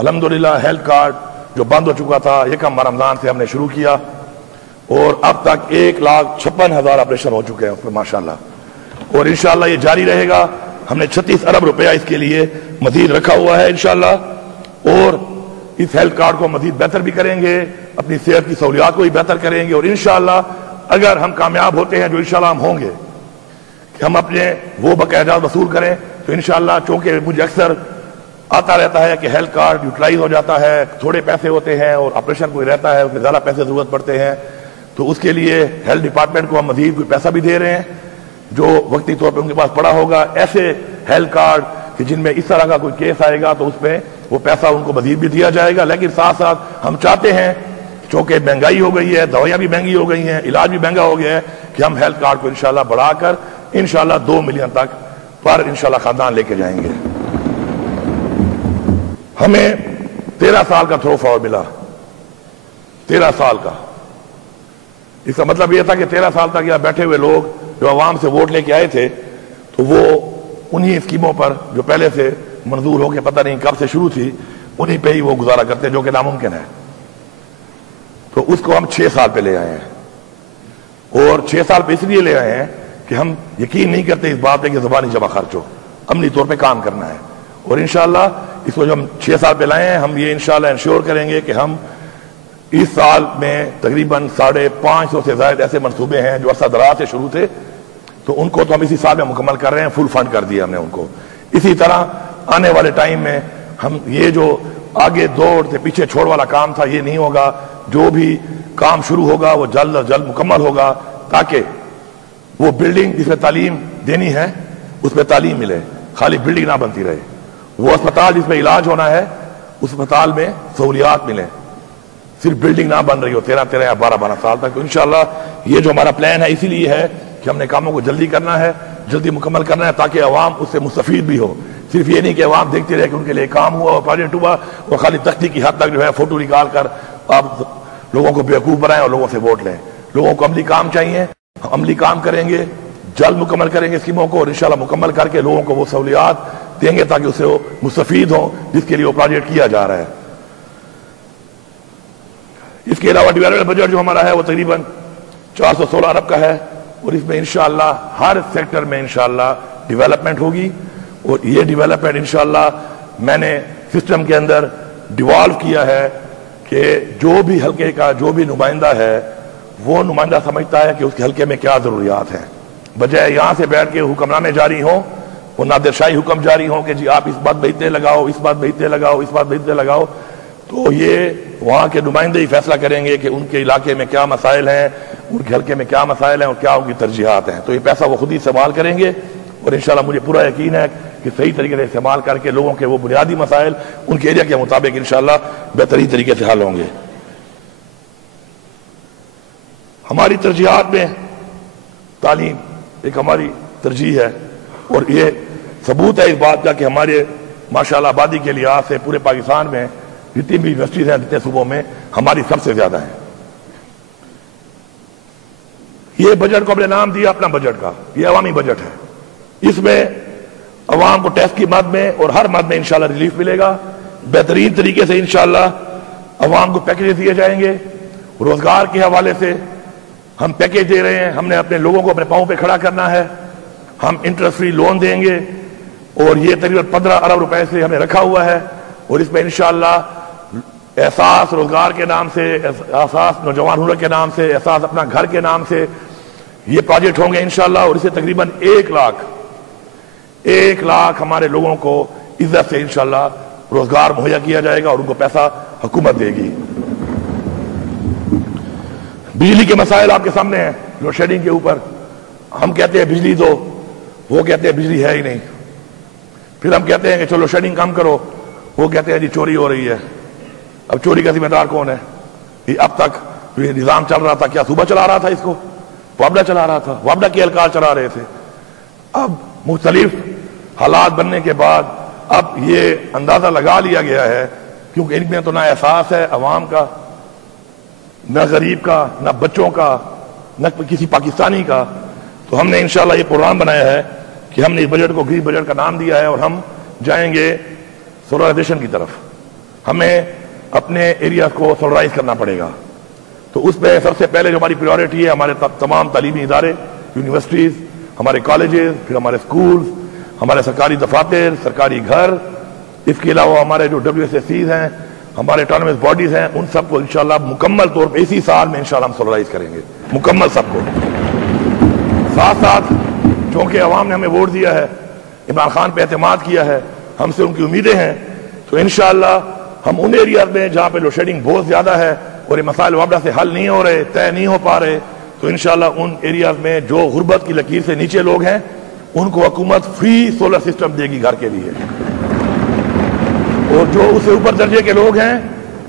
الحمدللہ health card جو بند ہو چکا تھا یکم رمضان سے ہم نے شروع کیا اور اب تک 1,56,000 آپریشن ہو چکے ہیں اس میں ماشاءاللہ, اور انشاءاللہ یہ جاری رہے گا. ہم نے 36 ارب روپیہ اس کے لیے مزید رکھا ہوا ہے انشاءاللہ, اور اس ہیلتھ کارڈ کو مزید بہتر بھی کریں گے, اپنی صحت کی سہولیات کو بھی بہتر کریں گے, اور انشاءاللہ اگر ہم کامیاب ہوتے ہیں جو انشاءاللہ ہم ہوں گے کہ ہم اپنے وہ باقاعدات وصول کریں تو انشاءاللہ, چونکہ مجھے اکثر آتا رہتا ہے کہ ہیلتھ کارڈ یوٹیلائز ہو جاتا ہے, تھوڑے پیسے ہوتے ہیں اور آپریشن کوئی رہتا ہے اس میں زیادہ پیسے ضرورت پڑتے ہیں, تو اس کے لیے ہیلتھ ڈپارٹمنٹ کو ہم مزید کوئی پیسہ بھی دے رہے ہیں جو وقتی طور پہ ان کے پاس پڑا ہوگا. ایسے ہیلتھ کارڈ کہ جن میں اس طرح کا کوئی کیس آئے گا تو اس میں وہ پیسہ ان کو مزید بھی دیا جائے گا. لیکن ساتھ ساتھ ہم چاہتے ہیں, چونکہ مہنگائی ہو گئی ہے, دوائیاں بھی مہنگی ہو گئی ہیں, علاج بھی مہنگا ہو گیا ہے, کہ ہم ہیلتھ کارڈ کو انشاءاللہ بڑھا کر انشاءاللہ 2 ملین تک پر انشاءاللہ خاندان لے کے جائیں گے. ہمیں 13 سال کا تھرو فارورڈ ملا, 13 سال کا. اس کا مطلب یہ تھا کہ 13 سال تک یہاں بیٹھے ہوئے لوگ جو عوام سے ووٹ لے کے آئے تھے تو وہ انہی اسکیموں پر جو پہلے سے منظور ہو کے پتہ نہیں کب سے شروع تھی انہی پہ ہی وہ گزارا کرتے, جو کہ ناممکن ہے. تو اس کو ہم 6 سال پہ لے آئے ہیں, اور 6 سال پہ اس لیے لے آئے ہیں کہ ہم یقین نہیں کرتے اس بات پہ کہ زبانی جمع خرچ ہو, عملی طور پہ کام کرنا ہے. اور انشاءاللہ اس کو جو ہم 6 سال پہ لائے ہیں, ہم یہ انشاءاللہ انشور کریں گے کہ ہم اس سال میں تقریباً 550 سے زائد ایسے منصوبے ہیں جو عرصہ دراز سے شروع تھے, تو ان کو تو ہم اسی سال میں مکمل کر رہے ہیں, فل فنڈ کر دیا ہم نے ان کو. اسی طرح آنے والے ٹائم میں ہم یہ جو آگے دوڑ سے پیچھے چھوڑ والا کام تھا یہ نہیں ہوگا, جو بھی کام شروع ہوگا وہ جلد از جلد مکمل ہوگا, تاکہ وہ بلڈنگ جس میں تعلیم دینی ہے اس میں تعلیم ملے, خالی بلڈنگ نہ بنتی رہے. وہ اسپتال جس میں علاج ہونا ہے اس اسپتال میں سہولیات ملیں, صرف بلڈنگ نہ بن رہی ہو 13 یا 12 سال تک. تو انشاءاللہ یہ جو ہمارا پلان ہے اسی لیے ہے کہ ہم نے کاموں کو جلدی کرنا ہے, جلدی مکمل کرنا ہے, تاکہ عوام اس سے مستفید بھی ہو. صرف یہ نہیں کہ عوام دیکھتے رہے کہ ان کے لیے کام ہوا اور پروجیکٹ ہوا, اور خالی تختی کی حد تک جو ہے فوٹو نکال کر آپ لوگوں کو بیوقوف بنائیں اور لوگوں سے ووٹ لیں. لوگوں کو عملی کام چاہیے, ہم عملی کام کریں گے, جلد مکمل کریں گے اسکیموں کو, اور انشاءاللہ مکمل کر کے لوگوں کو وہ سہولیات دیں گے تاکہ اس سے وہ مستفید ہوں جس کے لیے وہ پروجیکٹ کیا جا رہا ہے. اس کے علاوہ ڈیولپمنٹ بجٹ جو ہمارا ہے وہ تقریباً 416 ارب کا ہے, اور اس میں انشاءاللہ ہر سیکٹر میں انشاءاللہ ڈیولپمنٹ ہوگی. اور یہ ڈیولپمنٹ انشاءاللہ میں نے سسٹم کے اندر ڈیوالو کیا ہے کہ جو بھی حلقے کا جو بھی نمائندہ ہے وہ نمائندہ سمجھتا ہے کہ اس کے حلقے میں کیا ضروریات ہیں, بجائے یہاں سے بیٹھ کے حکم نامے جاری ہوں, وہ نادر شاہی حکم جاری ہوں کہ جی آپ اس بات بھیجتے لگاؤ, اس بات بھیجتے لگاؤ, اس بات بھیجتے لگاؤ. تو یہ وہاں کے نمائندے ہی فیصلہ کریں گے کہ ان کے علاقے میں کیا مسائل ہیں, ان کے حلقے میں کیا مسائل ہیں اور کیا ان کی ترجیحات ہیں. تو یہ پیسہ وہ خود ہی استعمال کریں گے, اور انشاءاللہ مجھے پورا یقین ہے کہ صحیح طریقے سے استعمال کر کے لوگوں کے وہ بنیادی مسائل ان کے ایریا کے مطابق انشاءاللہ بہترین طریقے سے حل ہوں گے. ہماری ترجیحات میں تعلیم ایک ہماری ترجیح ہے, اور یہ ثبوت ہے اس بات کا کہ ہمارے ماشاءاللہ آبادی کے لحاظ سے پورے پاکستان میں جتنی بھی یونیورسٹیز ہیں جتنے صوبوں میں ہماری سب سے زیادہ ہیں. یہ بجٹ کو ہم نے نام دیا اپنا بجٹ کا, یہ عوامی بجٹ ہے. اس میں عوام کو ٹیکس کی مد میں اور ہر مد میں انشاءاللہ ریلیف ملے گا. بہترین طریقے سے انشاءاللہ عوام کو پیکیج دیے جائیں گے. روزگار کے حوالے سے ہم پیکیج دے رہے ہیں, ہم نے اپنے لوگوں کو اپنے پاؤں پہ کھڑا کرنا ہے. ہم انٹرسٹ فری لون دیں گے, اور یہ تقریباً 15 ارب روپے سے ہمیں رکھا ہوا ہے. اور اس میں انشاءاللہ احساس روزگار کے نام سے, احساس نوجوان ہنر کے نام سے, احساس اپنا گھر کے نام سے یہ پروجیکٹ ہوں گے انشاءاللہ. اور اسے تقریباً 1 لاکھ ہمارے لوگوں کو عزت سے انشاءاللہ روزگار مہیا کیا جائے گا, اور ان کو پیسہ حکومت دے گی. بجلی کے مسائل آپ کے سامنے ہیں, لوڈ شیڈنگ کے اوپر ہم کہتے ہیں بجلی دو, وہ کہتے ہیں بجلی ہے ہی نہیں. پھر ہم کہتے ہیں کہ چلو شیڈنگ کم کرو, وہ کہتے ہیں جی چوری ہو رہی ہے. اب چوری کا ذمہ دار کون ہے؟ یہ اب تک جو یہ نظام چل رہا تھا, کیا صوبہ چلا رہا تھا اس کو؟ وابڈا چلا رہا تھا, وابڈا کے اہلکار چلا رہے تھے. اب مختلف حالات بننے کے بعد اب یہ اندازہ لگا لیا گیا ہے, کیونکہ ان میں تو نہ احساس ہے عوام کا, نہ غریب کا, نہ بچوں کا, نہ کسی پاکستانی کا. تو ہم نے انشاءاللہ یہ پروگرام بنایا ہے کہ ہم نے اس بجٹ کو گرین بجٹ کا نام دیا ہے, اور ہم جائیں گے سولرائزیشن کی طرف. ہمیں اپنے ایریاز کو سولرائز کرنا پڑے گا. تو اس پہ سب سے پہلے جو ہماری پریورٹی ہے ہمارے تمام تعلیمی ادارے, یونیورسٹیز, ہمارے کالجز, پھر ہمارے اسکولز, ہمارے سرکاری دفاتر, سرکاری گھر, اس کے علاوہ ہمارے جو WSSCs ہیں, ہمارے اٹانومس باڈیز ہیں, ان سب کو انشاءاللہ مکمل طور پہ اسی سال میں انشاءاللہ ہم سولرائز کریں گے, مکمل سب کو. ساتھ ساتھ چونکہ عوام نے ہمیں ووٹ دیا ہے, عمران خان پہ اعتماد کیا ہے, ہم سے ان کی امیدیں ہیں, تو انشاءاللہ ہم ان ایریاز میں جہاں پہ لوڈ شیڈنگ بہت زیادہ ہے اور یہ مسائل وابڈا سے حل نہیں ہو رہے, طے نہیں ہو پا رہے, تو انشاءاللہ ان ایریاز میں جو غربت کی لکیر سے نیچے لوگ ہیں ان کو حکومت فری سولر سسٹم دے گی گھر کے لیے, اور جو اس سے اوپر درجے کے لوگ ہیں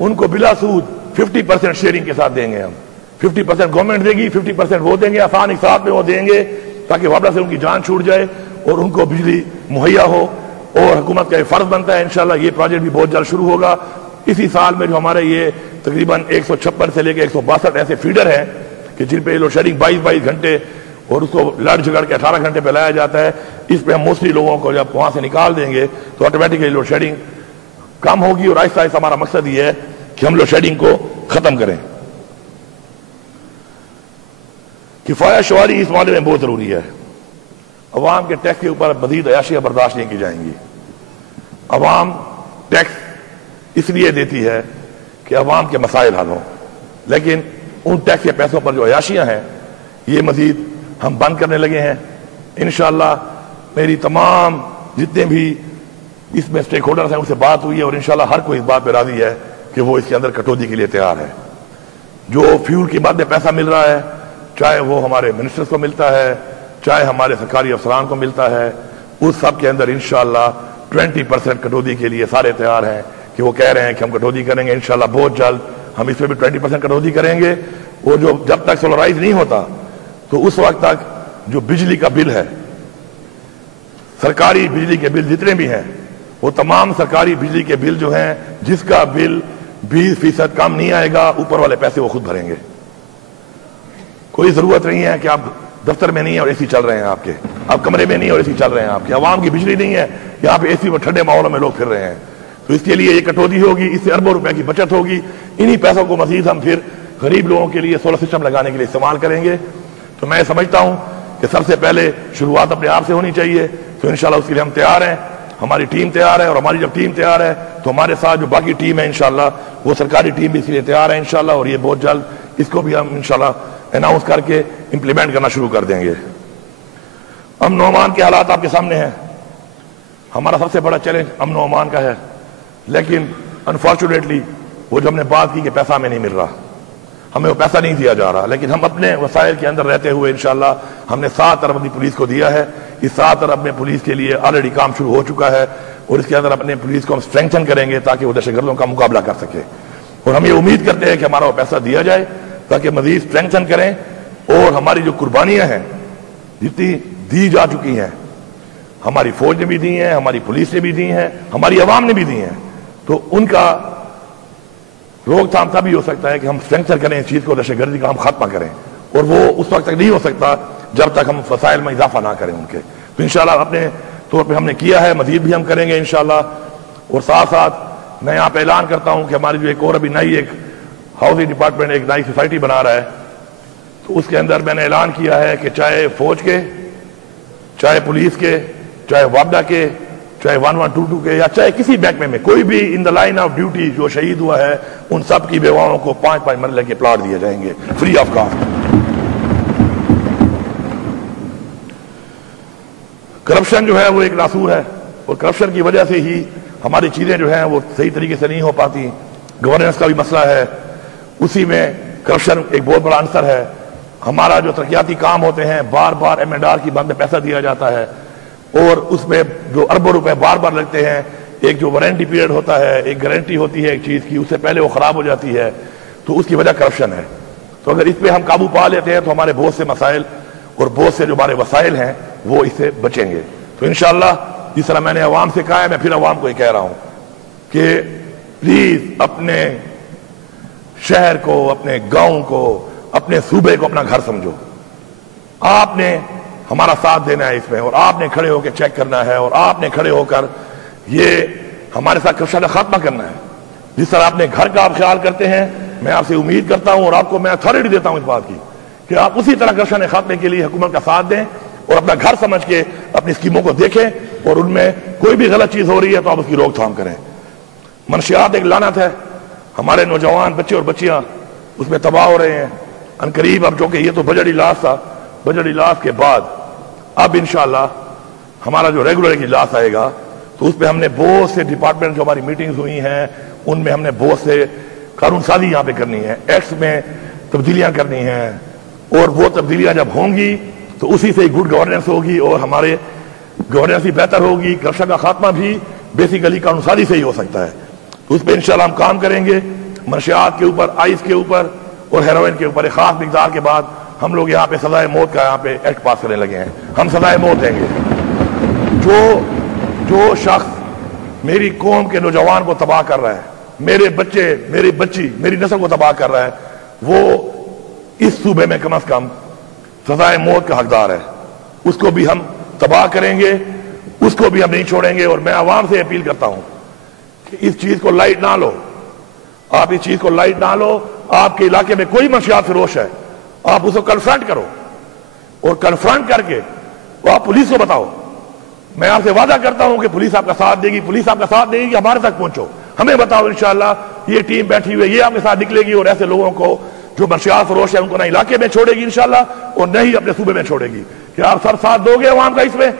ان کو بلا سود 50% شیئرنگ کے ساتھ دیں گے. ہم 50% گورنمنٹ دے گی, 50% وہ دیں گے, آسان ایک ساتھ میں وہ دیں گے تاکہ وابڈا سے ان کی جان چھوٹ جائے اور ان کو بجلی مہیا ہو. اور حکومت کا یہ فرض بنتا ہے انشاءاللہ یہ پروجیکٹ بھی بہت جلد شروع ہوگا. اسی سال میں جو ہمارے یہ تقریباً 156 سے لے کے 162 ایسے فیڈر ہیں کہ جن پہ لوڈ شیڈنگ 22 گھنٹے اور اس کو لڑ جھگڑ کے 18 گھنٹے پہ لایا جاتا ہے, اس پہ ہم موسٹلی لوگوں کو جب وہاں سے نکال دیں گے تو آٹومیٹکلی لوڈ شیڈنگ کم ہوگی. اور آہستہ آہستہ ہمارا مقصد یہ ہے کہ ہم لوڈ شیڈنگ کو ختم کریں. کفایت شماری اس معاملے میں بہت ضروری ہے. عوام کے ٹیکس کے اوپر مزید عیاشیاں برداشت نہیں کی جائیں گی. عوام ٹیکس اس لیے دیتی ہے کہ عوام کے مسائل حل ہوں, لیکن ان ٹیکس کے پیسوں پر جو عیاشیاں ہیں یہ مزید ہم بند کرنے لگے ہیں. انشاءاللہ میری تمام جتنے بھی اس میں سٹیک ہولڈرز ہیں ان سے بات ہوئی ہے اور انشاءاللہ ہر کوئی اس بات پہ راضی ہے کہ وہ اس کے اندر کٹوتی کے لیے تیار ہے. جو فیول کی بات میں پیسہ مل رہا ہے, چاہے وہ ہمارے منسٹرز کو ملتا ہے, چاہے ہمارے سرکاری افسران کو ملتا ہے, اس سب کے اندر انشاءاللہ 20% کٹوتی کے لیے سارے تیار ہیں کہ وہ کہہ رہے ہیں کہ ہم کٹوتی کریں گے. انشاءاللہ بہت جلد ہم اس پہ بھی 20% کٹوتی کریں گے. وہ جو جب تک سولرائز نہیں ہوتا تو اس وقت تک جو بجلی کا بل ہے, سرکاری بجلی کے بل جتنے بھی ہیں, وہ تمام سرکاری بجلی کے بل جو ہیں جس کا بل 20% کم نہیں آئے گا, اوپر والے پیسے وہ خود بھریں گے. کوئی ضرورت نہیں ہے کہ آپ دفتر میں نہیں ہے اور اے سی چل رہے ہیں آپ کے, آپ کمرے میں نہیں اور اے سی چل رہے ہیں آپ کے, عوام کی بجلی نہیں ہے, یہاں پہ اے سی میں ٹھنڈے ماحولوں میں لوگ پھر رہے ہیں. تو اس کے لیے یہ کٹوتی ہوگی, اس سے اربوں روپے کی بچت ہوگی. انہی پیسوں کو مزید ہم پھر غریب لوگوں کے لیے سولر سسٹم لگانے کے لیے استعمال کریں گے. تو میں سمجھتا ہوں کہ سب سے پہلے شروعات اپنے آپ سے ہونی چاہیے. تو انشاءاللہ اس کے لیے ہم تیار ہیں, ہماری ٹیم تیار ہے, اور ہماری جب ٹیم تیار ہے تو ہمارے ساتھ جو باقی ٹیم ہے انشاءاللہ وہ سرکاری ٹیم بھی اس لیے تیار ہے انشاءاللہ, اور یہ بہت جلد اس کو بھی ہم انشاءاللہ اناؤنس کر کے امپلیمنٹ کرنا شروع کر دیں گے. امن و امان کے حالات آپ کے سامنے ہیں. ہمارا سب سے بڑا چیلنج امن و امان کا ہے, لیکن انفارچونیٹلی وہ جو ہم نے بات کی کہ پیسہ ہمیں نہیں مل رہا, ہمیں وہ پیسہ نہیں دیا جا رہا, لیکن ہم اپنے وسائل کے اندر رہتے ہوئے انشاءاللہ ہم نے 7 ارب اپنی پولیس کو دیا ہے. اس 7 ارب میں پولیس کے لیے آلریڈی کام شروع ہو چکا ہے, اور اس کے اندر اپنے پولیس کو ہم اسٹرینگتھن کریں گے تاکہ وہ دہشت گردوں کا مقابلہ کر سکے. اور ہم یہ امید کرتے ہیں کہ ہمارا وہ پیسہ دیا جائے تاکہ مزید اسٹرینگتھن کریں, اور ہماری جو قربانیاں ہیں جتنی دی جا چکی ہیں, ہماری فوج نے بھی دی ہیں, ہماری پولیس نے بھی دی ہیں, ہماری عوام نے بھی دی ہیں, تو ان کا روک تھام تبھی ہو سکتا ہے کہ ہم اسٹرینگتھن کریں اس چیز کو, دہشت گردی کا ہم خاتمہ کریں, اور وہ اس وقت تک نہیں ہو سکتا جب تک ہم وسائل میں اضافہ نہ کریں ان کے. تو انشاءاللہ اپنے طور پہ ہم نے کیا ہے, مزید بھی ہم کریں گے انشاءاللہ. اور ساتھ ساتھ میں یہاں پہ اعلان کرتا ہوں کہ ہماری جو ایک اور ابھی نئی ایک ہاؤسنگ ڈپارٹمنٹ ایک نئی سوسائٹی بنا رہا ہے, تو اس کے اندر میں نے اعلان کیا ہے کہ چاہے فوج کے, چاہے پولیس کے, چاہے وابڈا کے, چاہے 1122 کے, یا چاہے کسی محکمے میں کوئی بھی ان دا لائن آف ڈیوٹی جو شہید ہوا ہے, ان سب کی بیواؤں کو 5 مرلے کے پلاٹ دیے جائیں گے فری آف کاسٹ. کرپشن جو ہے وہ ایک ناسور ہے, اور کرپشن کی وجہ سے ہی ہماری چیزیں جو ہیں وہ صحیح طریقے سے نہیں ہو پاتی. گورننس کا بھی مسئلہ ہے, اسی میں کرپشن ایک بہت بڑا عنصر ہے. ہمارا جو ترقیاتی کام ہوتے ہیں بار بار M&R کی بند میں پیسہ دیا جاتا ہے, اور اس میں جو اربوں روپے بار بار لگتے ہیں. ایک جو وارنٹی پیریڈ ہوتا ہے, ایک گارنٹی ہوتی ہے ایک چیز کی, اس سے پہلے وہ خراب ہو جاتی ہے, تو اس کی وجہ کرپشن ہے. تو اگر اس پہ ہم قابو پا لیتے ہیں تو ہمارے بہت سے مسائل اور بہت سے جو ہمارے وسائل ہیں وہ اس سے بچیں گے. تو انشاءاللہ جس طرح میں نے عوام سے کہا ہے, میں پھر عوام کو یہ کہہ رہا ہوں کہ پلیز اپنے شہر کو, اپنے گاؤں کو, اپنے صوبے کو اپنا گھر سمجھو. آپ نے ہمارا ساتھ دینا ہے اس میں, اور آپ نے کھڑے ہو کے چیک کرنا ہے, اور آپ نے کھڑے ہو کر یہ ہمارے ساتھ کرپشن کا خاتمہ کرنا ہے. جس طرح اپنے گھر کا آپ خیال کرتے ہیں، میں آپ سے امید کرتا ہوں اور آپ کو میں اتھارٹی دیتا ہوں اس بات کی کہ آپ اسی طرح کرپشن خاتمے کے لیے حکومت کا ساتھ دیں اور اپنا گھر سمجھ کے اپنی اسکیموں کو دیکھیں، اور ان میں کوئی بھی غلط چیز ہو رہی ہے تو آپ اس کی روک تھام کریں۔ منشیات ایک لعنت ہے، ہمارے نوجوان بچے اور بچیاں اس میں تباہ ہو رہے ہیں۔ ان قریب اب جو کہ یہ تو بجٹ اجلاس تھا، بجٹ اجلاس کے بعد اب انشاءاللہ ہمارا جو ریگولر اجلاس آئے گا تو اس پہ ہم نے بہت سے ڈپارٹمنٹ جو ہماری میٹنگز ہوئی ہیں ان میں ہم نے بہت سے قانون سازی یہاں پہ کرنی ہے، ایکٹس میں تبدیلیاں کرنی ہیں، اور وہ تبدیلیاں جب ہوں گی تو اسی سے گڈ گورننس ہوگی اور ہمارے گورننس بھی بہتر ہوگی، کرپشن کا خاتمہ بھی بیسیکلی قانون سازی سے ہی ہو سکتا ہے۔ تو اس پہ انشاءاللہ ہم کام کریں گے، منشیات کے اوپر، آئس کے اوپر اور ہیروئن کے اوپر۔ ایک خاص مقدار کے بعد ہم لوگ یہاں پہ سزائے موت کا یہاں پہ ایکٹ پاس کرنے لگے ہیں، ہم سزائے موت دیں گے۔ جو شخص میری قوم کے نوجوان کو تباہ کر رہا ہے، میرے بچے، میری بچی، میری نسل کو تباہ کر رہا ہے، وہ اس صوبے میں کم از کم سزائے موت کا حقدار ہے۔ اس کو بھی ہم تباہ کریں گے، اس کو بھی ہم نہیں چھوڑیں گے۔ اور میں عوام سے اپیل کرتا ہوں کہ اس چیز کو لائٹ نہ لو، آپ اس چیز کو لائٹ نہ لو۔ آپ کے علاقے میں کوئی منشیات فروش ہے، آپ اس کو کنفرنٹ کرو، اور کنفرنٹ کر کے آپ پولیس کو بتاؤ۔ میں آپ سے وعدہ کرتا ہوں کہ پولیس آپ کا ساتھ دے گی، پولیس آپ کا ساتھ دے گی کہ ہمارے تک پہنچو، ہمیں بتاؤ، انشاءاللہ یہ ٹیم بیٹھی ہوئی ہے، یہ آپ کے ساتھ نکلے گی اور ایسے لوگوں کو جو منشیات فروش ہے ان کو نہ علاقے میں چھوڑے گی انشاءاللہ اور نہ ہی اپنے صوبے میں چھوڑے گی۔ کہ آپ سب ساتھ دو گے عوام کا اس میں؟